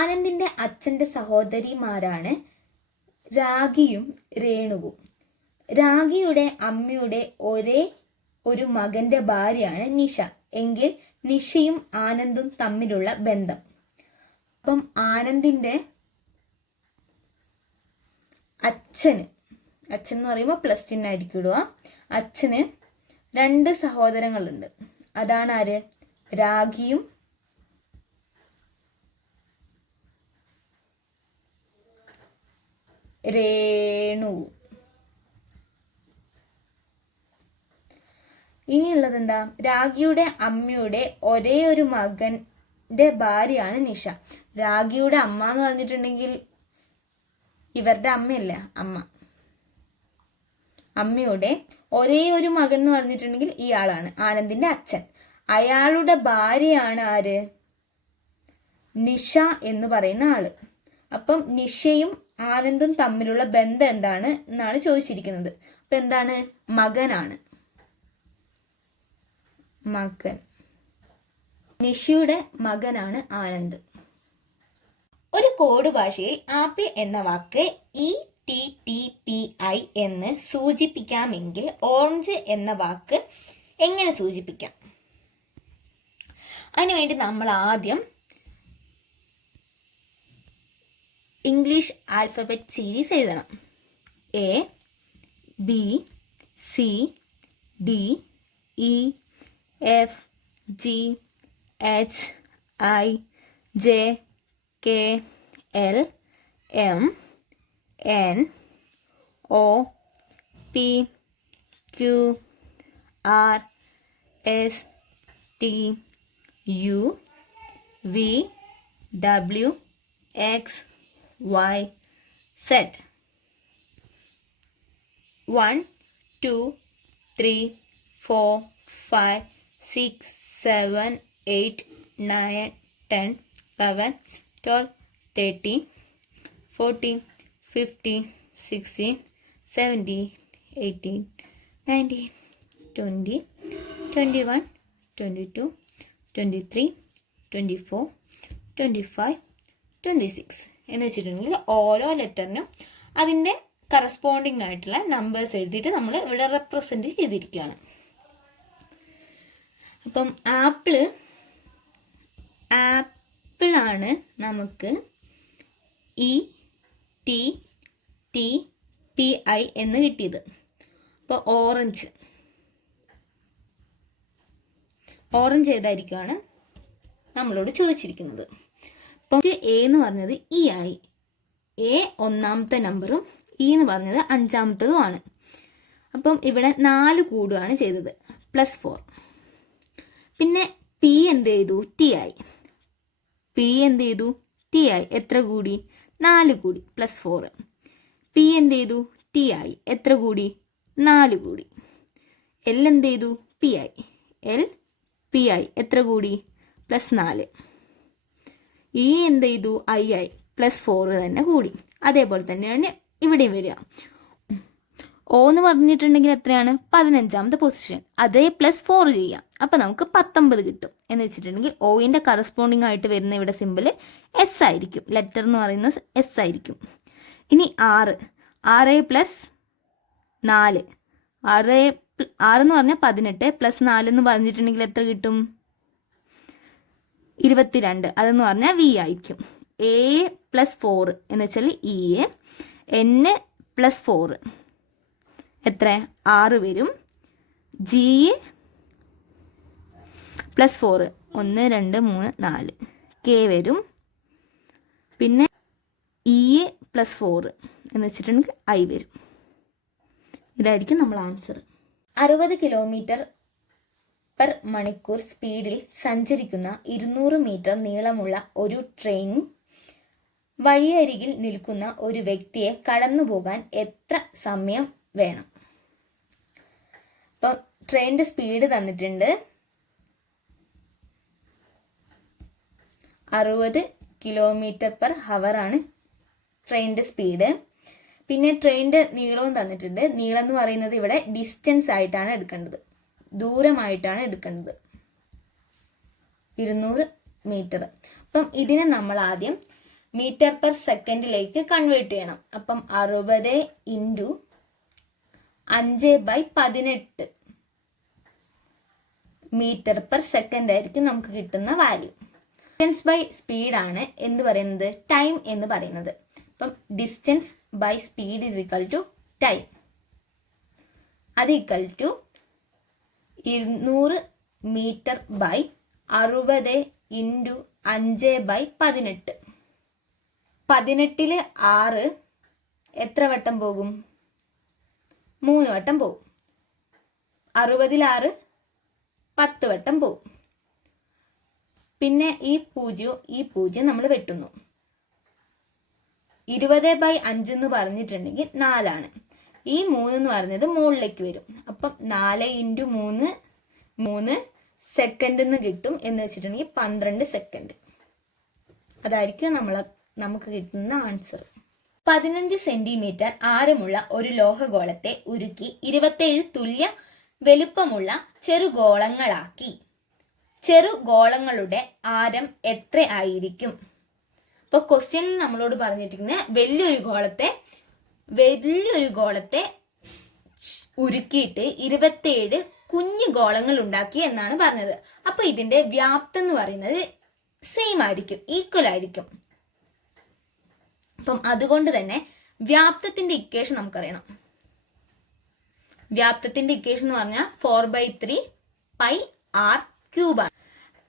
ആനന്ദിന്റെ അച്ഛന്റെ സഹോദരിമാരാണ് രാഖിയും രേണുവും. രാഖിയുടെ അമ്മയുടെ ഒരേ ഒരു മകന്റെ ഭാര്യയാണ് നിഷ. എങ്കിൽ നിഷയും ആനന്ദും തമ്മിലുള്ള ബന്ധം. അപ്പം ആനന്ദിന്റെ അച്ഛൻ എന്ന് പറയുമ്പോൾ പ്ലസ് ചിഹ്നമായിരിക്കും ഇടുക. അച്ഛന് 2 സഹോദരങ്ങളുണ്ട്. അതാണ് ആര്? രാഖിയും രേണുവും. ഇനിയുള്ളത് എന്താ? രാഖിയുടെ അമ്മയുടെ ഒരേ ഒരു മകന്റെ ഭാര്യയാണ് നിഷ. രാഖിയുടെ അമ്മ എന്ന് പറഞ്ഞിട്ടുണ്ടെങ്കിൽ ഇവരുടെ അമ്മയല്ല, അമ്മയുടെ ഒരേ ഒരു മകൻ എന്ന് പറഞ്ഞിട്ടുണ്ടെങ്കിൽ ഇയാളാണ് ആനന്ദിന്റെ അച്ഛൻ. അയാളുടെ ഭാര്യയാണ് ആര്? നിഷ എന്ന് പറയുന്ന ആള്. അപ്പം നിഷയും ആനന്ദും തമ്മിലുള്ള ബന്ധം എന്താണ് എന്നാണ് ചോദിച്ചിരിക്കുന്നത്. അപ്പൊ എന്താണ്? മകനാണ്. മകൻ. നിഷയുടെ മകനാണ് ആനന്ദ്. ഒരു കോഡ് ഭാഷയിൽ ആപ്പിൾ എന്ന വാക്ക് ETTPI എന്ന് സൂചിപ്പിക്കാമെങ്കിൽ ഓറഞ്ച് എന്ന വാക്ക് എങ്ങനെ സൂചിപ്പിക്കാം? അതിനുവേണ്ടി നമ്മൾ ആദ്യം ഇംഗ്ലീഷ് ആൽഫബറ്റ് സീരീസ് എഴുതണം. A B C D E F G H I J K L M N O P Q R S T U V W X Y Z. 1 2 3 4 5 6 7 8 9 10 11 12 13 14 15 16 17 18 19 20 21 22 23 24 25 26 എന്ന് വെച്ചിട്ടുണ്ടെങ്കിൽ ഓരോ ലെറ്ററിനും അതിൻ്റെ കറസ്പോണ്ടിങ് ആയിട്ടുള്ള നമ്പേഴ്സ് എഴുതിയിട്ട് നമ്മൾ ഇവിടെ represent ചെയ്തിരിക്കുകയാണ്. അപ്പം ആപ്പിളാണ് നമുക്ക് ETTPI എന്ന് കിട്ടിയത്. അപ്പോൾ ഓറഞ്ച് ഏതായിരിക്കുകയാണ് നമ്മളോട് ചോദിച്ചിരിക്കുന്നത്. അപ്പം A എന്ന് പറഞ്ഞത് E ആയി. A ഒന്നാമത്തെ നമ്പറും E എന്ന് പറഞ്ഞത് 5ാമത്തതുമാണ്. അപ്പം ഇവിടെ 4 കൂടുകയാണ് ചെയ്തത്, +4. പിന്നെ P എന്ത് ചെയ്തു? T ആയി. P എന്ത് ചെയ്തു? T ആയി. എത്ര കൂടി? 4 കൂടി, +4. P എന്ത് ചെയ്തു? T ആയി. എത്ര കൂടി? 4 കൂടി. L എന്ത് ചെയ്തു? P ആയി. L P ആയി. എത്ര കൂടി? +4. E എന്ത് ചെയ്തു? I ആയി. +4 തന്നെ കൂടി. അതേപോലെ തന്നെയാണ് ഇവിടെയും വരിക. O എന്ന് പറഞ്ഞിട്ടുണ്ടെങ്കിൽ എത്രയാണ്? 15ാമത്തെ പൊസിഷൻ. അതേ +4 ചെയ്യാം. അപ്പം നമുക്ക് 19 കിട്ടും. എന്ന് വെച്ചിട്ടുണ്ടെങ്കിൽ ഓയിൻ്റെ കറസ്പോണ്ടിങ് ആയിട്ട് വരുന്ന ഇവിടെ സിമ്പിൾ S ആയിരിക്കും. ലെറ്റർ എന്ന് പറയുന്നത് S ആയിരിക്കും. ഇനി 6 +4. 6 എന്ന് പറഞ്ഞാൽ 18 +4 എന്ന് പറഞ്ഞിട്ടുണ്ടെങ്കിൽ എത്ര കിട്ടും? 22. അതെന്ന് പറഞ്ഞാൽ V ആയിരിക്കും. A +4 എന്ന് വെച്ചാൽ E. N +4 എത്ര? 6 വരും. G +4 1 2 3 4. K വരും. പിന്നെ E +4 എന്ന് വെച്ചിട്ടുണ്ടെങ്കിൽ I വരും. ഇതായിരിക്കും നമ്മൾ ആൻസർ. 60 km/മണിക്കൂർ സ്പീഡിൽ സഞ്ചരിക്കുന്ന 200 മീറ്റർ നീളമുള്ള ഒരു ട്രെയിൻ വഴിയരികിൽ നിൽക്കുന്ന ഒരു വ്യക്തിയെ കടന്നു പോകാൻ എത്ര സമയം വേണം? അപ്പം ട്രെയിനിൻ്റെ സ്പീഡ് തന്നിട്ടുണ്ട് 60 km/h ആണ് ട്രെയിനിൻ്റെ സ്പീഡ്. പിന്നെ ട്രെയിനിൻ്റെ നീളവും തന്നിട്ടുണ്ട്. നീളം എന്ന് പറയുന്നത് ഇവിടെ ഡിസ്റ്റൻസ് ആയിട്ടാണ് എടുക്കേണ്ടത്, ദൂരമായിട്ടാണ് എടുക്കേണ്ടത്, 200 മീറ്റർ. അപ്പം ഇതിനെ നമ്മൾ ആദ്യം മീറ്റർ പെർ സെക്കൻഡിലേക്ക് കൺവേർട്ട് ചെയ്യണം. അപ്പം 60 ഇൻറ്റു 5/18 മീറ്റർ പെർ സെക്കൻഡ് ആയിരിക്കും നമുക്ക് കിട്ടുന്ന വാല്യൂ. ഡിസ്റ്റൻസ് ബൈ സ്പീഡാണ് എന്ത് പറയുന്നത്, ടൈം എന്ന് പറയുന്നത്. അപ്പം distance by speed is equal to time. അത് equal to 200 meter by 60 into 5/18. 18 6 എത്ര വട്ടം പോകും? 3 വട്ടം പോകും. 60 6 10 വട്ടം പോകും. പിന്നെ ഈ 0 നമ്മൾ വെട്ടുന്നു. 20/5 എന്ന് പറഞ്ഞിട്ടുണ്ടെങ്കിൽ 4 ഈ 3 എന്ന് പറഞ്ഞത് മുകളിലേക്ക് വരും. അപ്പം 4 ഇൻറ്റു 3 സെക്കൻഡ് എന്ന് കിട്ടും. എന്ന് വെച്ചിട്ടുണ്ടെങ്കിൽ 12 സെക്കൻഡ്. അതായിരിക്കും നമുക്ക് കിട്ടുന്ന ആൻസർ. 15 സെന്റിമീറ്റർ ആരമുള്ള ഒരു ലോഹഗോളത്തെ ഉരുക്കി 27 തുല്യ വലുപ്പമുള്ള ചെറുഗോളങ്ങളാക്കി. ചെറുഗോളങ്ങളുടെ ആരം എത്ര ആയിരിക്കും? ഇപ്പൊ ക്വസ്റ്റ്യനിൽ നമ്മളോട് പറഞ്ഞിരിക്കുന്നത് വലിയൊരു ഗോളത്തെ ഉരുക്കിയിട്ട് 27 കുഞ്ഞു ഗോളങ്ങൾ ഉണ്ടാക്കി എന്നാണ് പറഞ്ഞത്. അപ്പൊ ഇതിന്റെ വ്യാപ്തം എന്ന് പറയുന്നത് സെയിം ആയിരിക്കും, ഈക്വൽ ആയിരിക്കും. അപ്പം അതുകൊണ്ട് തന്നെ വ്യാപ്തത്തിന്റെ ഇക്വേഷൻ നമുക്കറിയണം. വ്യാപ്തത്തിന്റെ ഇക്വേഷൻ എന്ന് പറഞ്ഞാൽ 4/3 πr³ ആണ്.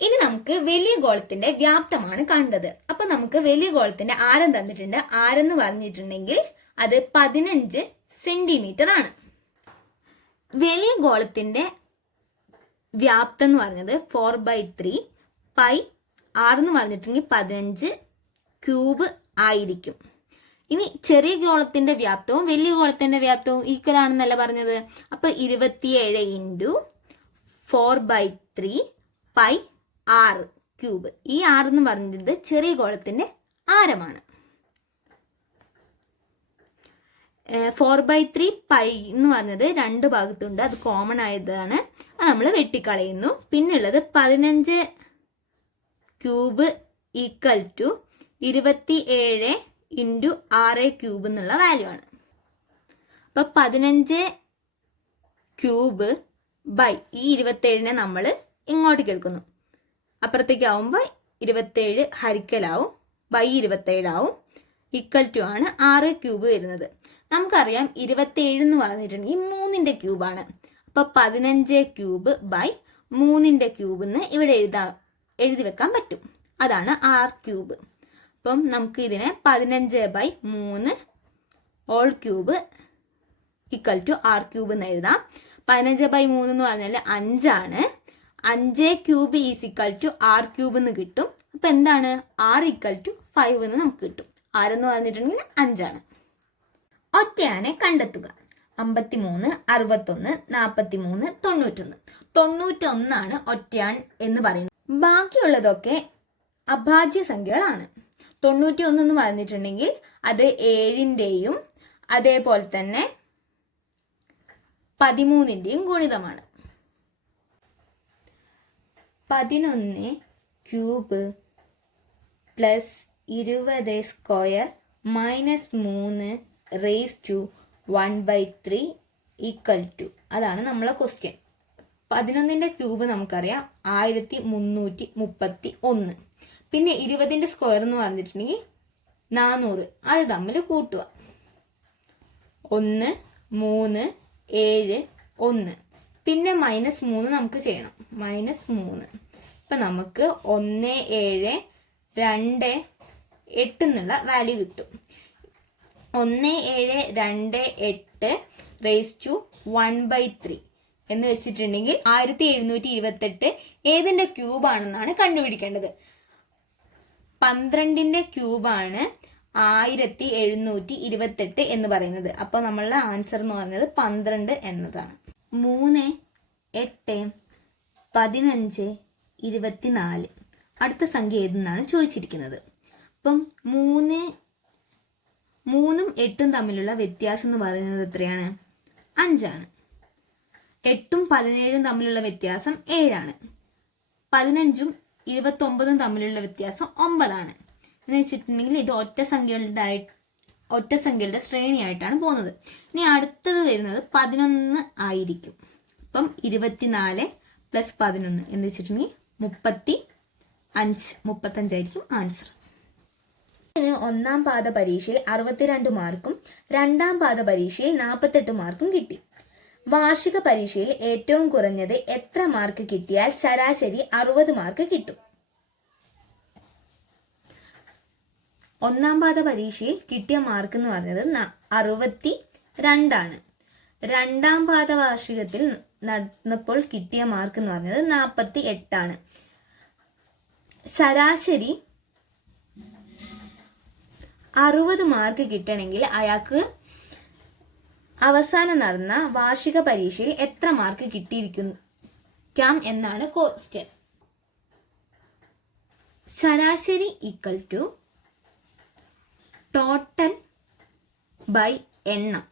ഇനി നമുക്ക് വലിയ ഗോളത്തിന്റെ വ്യാപ്തമാണ് കണ്ടത്. അപ്പൊ നമുക്ക് വലിയ ഗോളത്തിന്റെ ആരം തന്നിട്ടുണ്ട്. ആരം എന്ന് പറഞ്ഞിട്ടുണ്ടെങ്കിൽ അത് 15 സെന്റിമീറ്റർ ആണ്. വലിയ ഗോളത്തിന്റെ വ്യാപ്തം എന്ന് പറഞ്ഞത് 4/3 πr എന്ന് പറഞ്ഞിട്ടുണ്ടെങ്കിൽ 15³ ആയിരിക്കും. ഇനി ചെറിയ ഗോളത്തിന്റെ വ്യാപ്തവും വലിയ ഗോളത്തിന്റെ വ്യാപ്തവും ഈക്വൽ ആണെന്നല്ല പറഞ്ഞത്. അപ്പൊ 27 ഇൻറ്റു 4/3 πr³. ഈ r എന്ന് പറഞ്ഞത് ചെറിയ ഗോളത്തിന്റെ ആരമാണ്. 4/3 π എന്ന് പറഞ്ഞത് 2 ഭാഗത്തുണ്ട്, അത് കോമൺ ആയതാണ്, അത് നമ്മൾ വെട്ടിക്കളയുന്നു. പിന്നുള്ളത് 15³ ഈക്വൽ ടു 27 ഇൻറ്റു 6³ എന്നുള്ള വാല്യൂ ആണ്. അപ്പൊ 15³ ബൈ ഈ 27 നമ്മൾ ഇങ്ങോട്ടേക്ക് എടുക്കുന്നു. അപ്പുറത്തേക്ക് ആവുമ്പോൾ 27 ഹരിക്കലാവും, ബൈ 27 ആവും, ഈക്വൽ ടു ആണ് 6³ വരുന്നത്. നമുക്കറിയാം 27 എന്ന് പറഞ്ഞിട്ടുണ്ടെങ്കിൽ 3ന്റെ ക്യൂബാണ്. അപ്പൊ 15³ ബൈ 3ന്റെ ക്യൂബ് എന്ന് ഇവിടെ എഴുതി വെക്കാൻ പറ്റും. അതാണ് r³. അപ്പം നമുക്ക് ഇതിനെ 15/3 whole cube equal to r³ എന്ന് എഴുതാം. 15/3 എന്ന് പറഞ്ഞാൽ 5 ആണ്. 5³ ഈസ് ഈക്വൽ ടു r³ എന്ന് കിട്ടും. അപ്പൊ എന്താണ് r ഈക്വൽ ടു 5 എന്ന് നമുക്ക് കിട്ടും. ആരെന്ന് പറഞ്ഞിട്ടുണ്ടെങ്കിൽ 5 ആണ്. ഒറ്റയാനെ കണ്ടെത്തുക. 53, 61, 43, 91. 91 ആണ് ഒറ്റയാൻ എന്ന് പറയുന്നത്. ബാക്കിയുള്ളതൊക്കെ അഭാജ്യ സംഖ്യകളാണ്. 91 എന്ന് പറഞ്ഞിട്ടുണ്ടെങ്കിൽ അത് 7ന്റെയും അതേപോലെ തന്നെ 13ന്റെയും ഗുണിതമാണ്. 11³ plus 20 square minus 3 raise to 1/3 equal to, അതാണ് നമ്മളെ ക്വസ്റ്റ്യൻ. 11ന്റെ ക്യൂബ് നമുക്കറിയാം 1331. പിന്നെ 20ന്റെ സ്ക്വയർ എന്ന് പറഞ്ഞിട്ടുണ്ടെങ്കിൽ 400. അത് തമ്മിൽ കൂട്ടുക. 1 3 7 1. പിന്നെ -3 നമുക്ക് ചെയ്യണം. -3. ഇപ്പം നമുക്ക് 1 7 2 8 എന്നുള്ള വാല്യൂ കിട്ടും. 1 7 2 8 റേസ് ടു 1/3 എന്ന് വെച്ചിട്ടുണ്ടെങ്കിൽ 1728 ഏതിൻ്റെ ക്യൂബാണെന്നാണ് കണ്ടുപിടിക്കേണ്ടത്. 12ന്റെ ക്യൂബാണ് 1728 എന്ന് പറയുന്നത്. അപ്പോൾ നമ്മളുടെ ആൻസർ എന്ന് പറയുന്നത് 12 എന്നതാണ്. 3 8 15 24. അടുത്ത സംഖ്യ ഏതെന്നാണ് ചോദിച്ചിരിക്കുന്നത്. അപ്പം 3 3ഉം 8ഉം തമ്മിലുള്ള വ്യത്യാസം എന്ന് പറയുന്നത് എത്രയാണ്? 5 ആണ്. 8ഉം 17ഉം തമ്മിലുള്ള വ്യത്യാസം 7 ആണ്. 15ഉം 29ഉം തമ്മിലുള്ള വ്യത്യാസം 9 ആണ്. എന്ന് വെച്ചിട്ടുണ്ടെങ്കിൽ ഇത് ഒറ്റ സംഖ്യകളുടെ ശ്രേണിയായിട്ടാണ് പോകുന്നത്. ഇനി അടുത്തത് വരുന്നത് 11 ആയിരിക്കും. അപ്പം 24 + 11 എന്ന് വെച്ചിട്ടുണ്ടെങ്കിൽ 35 ആയിരിക്കും ആൻസർ. ഒന്നാം പാദ പരീക്ഷയിൽ 62 മാർക്കും രണ്ടാം പാദ പരീക്ഷയിൽ 48 മാർക്കും കിട്ടി. വാർഷിക പരീക്ഷയിൽ ഏറ്റവും കുറഞ്ഞത് എത്ര മാർക്ക് കിട്ടിയാൽ ശരാശരി 60 മാർക്ക് കിട്ടും? ഒന്നാം പാദ പരീക്ഷയിൽ കിട്ടിയ മാർക്ക് എന്ന് പറഞ്ഞത് 62 ആണ്. രണ്ടാം പാദ വാർഷികത്തിൽ നടന്നപ്പോൾ കിട്ടിയ മാർക്ക് എന്ന് പറഞ്ഞത് 48 ആണ്. ശരാശരി 60 മാർക്ക് കിട്ടണമെങ്കിൽ അയാൾക്ക് അവസാനം നടന്ന വാർഷിക പരീക്ഷയിൽ എത്ര മാർക്ക് കിട്ടിയിരിക്കാം എന്നാണ് ക്വസ്റ്റ്യൻ. ശരാശരി = ടോട്ടൽ ബൈ എണ്ണം.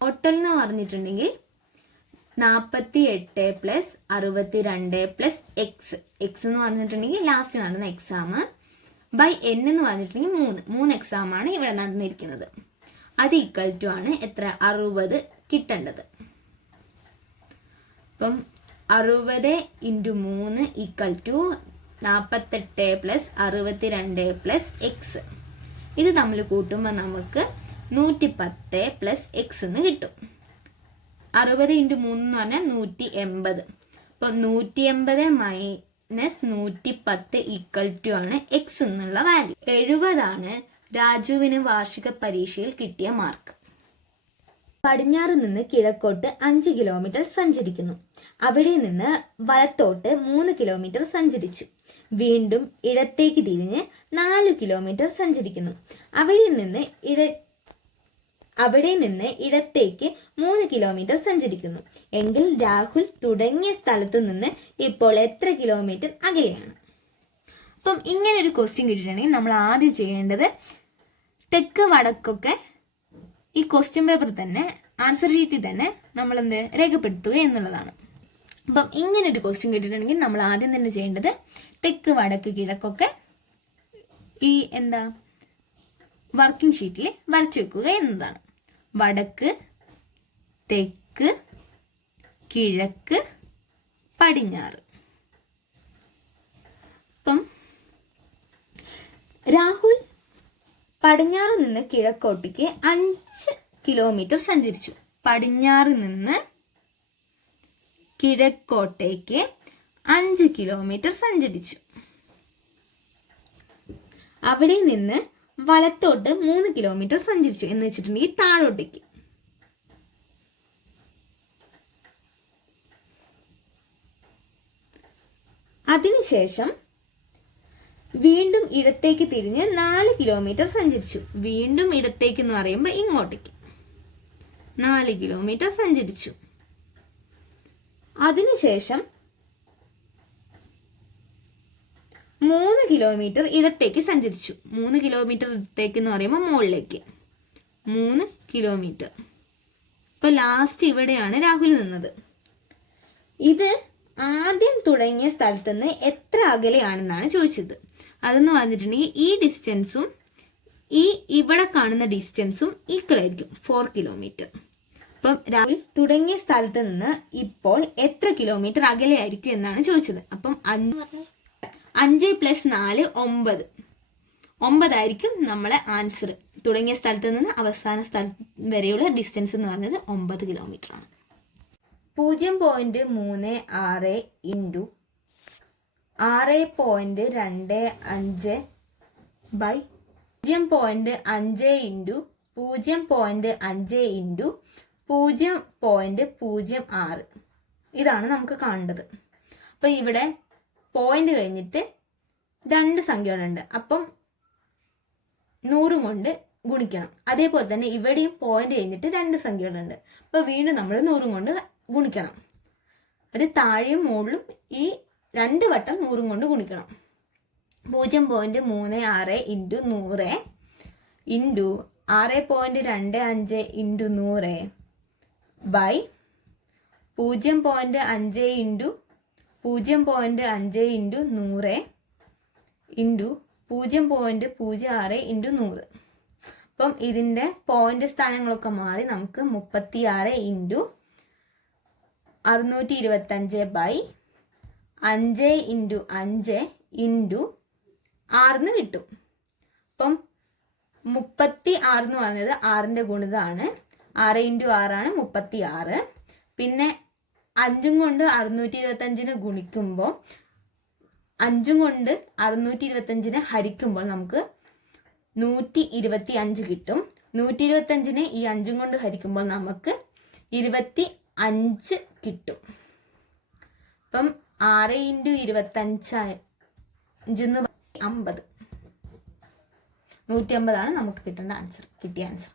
ടോട്ടൽ എന്ന് പറഞ്ഞിട്ടുണ്ടെങ്കിൽ 48 + 62 + x എന്ന് പറഞ്ഞിട്ടുണ്ടെങ്കിൽ ലാസ്റ്റ് നടന്ന എക്സാം ബൈ n എന്ന് പറഞ്ഞിട്ടുണ്ടെങ്കിൽ 3 എക്സാമാണ് ഇവിടെ നടന്നിരിക്കുന്നത്. അത് = ആണ് എത്ര? 60 കിട്ടേണ്ടത്. അപ്പം 60 × 3 = 48 + 62 + x. ഇത് തമ്മിൽ കൂട്ടുമ്പോൾ നമുക്ക് 110 + x എന്ന് കിട്ടും. 60 × 3 എന്ന് പറഞ്ഞാൽ 180. അപ്പോൾ 180 - 110 = ആണ് x എന്നുള്ള വാല്യൂ. 70 രാജുവിന് വാർഷിക പരീക്ഷയിൽ കിട്ടിയ മാർക്ക്. പടിഞ്ഞാറ് നിന്ന് കിഴക്കോട്ട് 5 കിലോമീറ്റർ സഞ്ചരിക്കുന്നു. അവിടെ നിന്ന് വലത്തോട്ട് 3 കിലോമീറ്റർ സഞ്ചരിച്ചു. വീണ്ടും ഇടത്തേക്ക് തിരിഞ്ഞ് 4 കിലോമീറ്റർ സഞ്ചരിക്കുന്നു. അവിടെ നിന്ന് ഇടത്തേക്ക് 3 കിലോമീറ്റർ സഞ്ചരിക്കുന്നു. എങ്കിൽ രാഹുൽ തുടങ്ങിയ സ്ഥലത്തു നിന്ന് ഇപ്പോൾ എത്ര കിലോമീറ്റർ അകലെയാണ്? അപ്പം ഇങ്ങനെ ഒരു ക്വസ്റ്റ്യൻ കിട്ടിയിട്ടുണ്ടെങ്കിൽ നമ്മൾ ആദ്യം ചെയ്യേണ്ടത് തെക്ക് വടക്കൊക്കെ ഈ ക്വസ്റ്റ്യൻ പേപ്പർ തന്നെ ആൻസർ ഷീറ്റിൽ തന്നെ നമ്മൾ രേഖപ്പെടുത്തുക എന്നുള്ളതാണ്. അപ്പം ഇങ്ങനെ ഒരു ക്വസ്റ്റ്യൻ കിട്ടിയിട്ടുണ്ടെങ്കിൽ നമ്മൾ ആദ്യം തന്നെ ചെയ്യേണ്ടത് തെക്ക് വടക്ക് കിഴക്കൊക്കെ ഈ വർക്കിംഗ് ഷീറ്റിൽ വരച്ചു വെക്കുക എന്നതാണ്. വടക്ക്, തെക്ക്, കിഴക്ക്, പടിഞ്ഞാറ്. അപ്പം രാഹുൽ പടിഞ്ഞാറ് നിന്ന് കിഴക്കോട്ടേക്ക് 5 കിലോമീറ്റർ സഞ്ചരിച്ചു. പടിഞ്ഞാറ് നിന്ന് കിഴക്കോട്ടേക്ക് 5 കിലോമീറ്റർ സഞ്ചരിച്ചു. അവിടെ നിന്ന് വലത്തോട്ട് 3 കിലോമീറ്റർ സഞ്ചരിച്ചു എന്ന് വെച്ചിട്ടുണ്ടെങ്കിൽ താഴോട്ടേക്ക്. അതിനുശേഷം വീണ്ടും ഇടത്തേക്ക് തിരിഞ്ഞ് 4 കിലോമീറ്റർ സഞ്ചരിച്ചു. വീണ്ടും ഇടത്തേക്ക് എന്ന് പറയുമ്പോൾ ഇങ്ങോട്ടേക്ക് 4 കിലോമീറ്റർ സഞ്ചരിച്ചു. അതിനുശേഷം 3 കിലോമീറ്റർ ഇടത്തേക്ക് സഞ്ചരിച്ചു. 3 കിലോമീറ്റർ ഇടത്തേക്ക് എന്ന് പറയുമ്പോൾ മുകളിലേക്ക് 3 കിലോമീറ്റർ. ഇപ്പൊ ലാസ്റ്റ് ഇവിടെയാണ് രാഹുൽ നിന്നത്. ഇത് ആദ്യം തുടങ്ങിയ സ്ഥലത്ത് നിന്ന് എത്ര അകലെയാണെന്നാണ് ചോദിച്ചത്. അതെന്ന് പറഞ്ഞിട്ടുണ്ടെങ്കിൽ ഈ ഡിസ്റ്റൻസും ഇവിടെ കാണുന്ന ഡിസ്റ്റൻസും ഈക്വൽ ആയിരിക്കും, 4 കിലോമീറ്റർ. അപ്പം രാഹുൽ തുടങ്ങിയ സ്ഥലത്ത് നിന്ന് ഇപ്പോൾ എത്ര കിലോമീറ്റർ അകലെയായിരിക്കും എന്നാണ് ചോദിച്ചത്. അപ്പം 5 + 4 9 ആയിരിക്കും നമ്മളെ ആൻസർ. തുടങ്ങിയ സ്ഥലത്ത് നിന്ന് അവസാന സ്ഥലം വരെയുള്ള ഡിസ്റ്റൻസ് എന്ന് പറഞ്ഞത് 9 കിലോമീറ്റർ ആണ്. 0.36 × 6.25 ബൈ 0.5 × 0.5 × 0.06 ഇതാണ് നമുക്ക് കാണേണ്ടത്. അപ്പം ഇവിടെ പോയിന്റ് കഴിഞ്ഞിട്ട് 2 സംഖ്യകളുണ്ട്. അപ്പം 100 കൊണ്ട് ഗുണിക്കണം. അതേപോലെ തന്നെ ഇവിടെയും പോയിന്റ് കഴിഞ്ഞിട്ട് 2 സംഖ്യകളുണ്ട്. അപ്പോൾ വീണ്ടും നമ്മൾ 100 കൊണ്ട് ഗുണിക്കണം. അത് താഴെയും മുകളിലും ഈ 2 വട്ടം 100 കൊണ്ട് ഗുണിക്കണം. 0.36 × 100 × 6.25 × 100 ബൈ 0.5 × 0.5 × 100 × 0.06 ഇൻറ്റു 100. അപ്പം ഇതിൻ്റെ പോയിന്റ് സ്ഥാനങ്ങളൊക്കെ മാറി നമുക്ക് 36 ഇൻറ്റു 625/5 ഇൻറ്റു 5 ഇൻറ്റു 6 കിട്ടും. അപ്പം 36 എന്ന് പറഞ്ഞത് 6ന്റെ ഗുണിതമാണ്. 6 ഇൻറ്റു 6 36. പിന്നെ 5 കൊണ്ട് 625 ഗുണിക്കുമ്പോൾ 5 കൊണ്ട് 625 ഹരിക്കുമ്പോൾ നമുക്ക് 125 കിട്ടും. 125 ഈ 5 കൊണ്ട് ഹരിക്കുമ്പോൾ നമുക്ക് 25 കിട്ടും. അപ്പം 6 ഇൻറ്റു 25 50. 150 നമുക്ക് കിട്ടിയ ആൻസർ.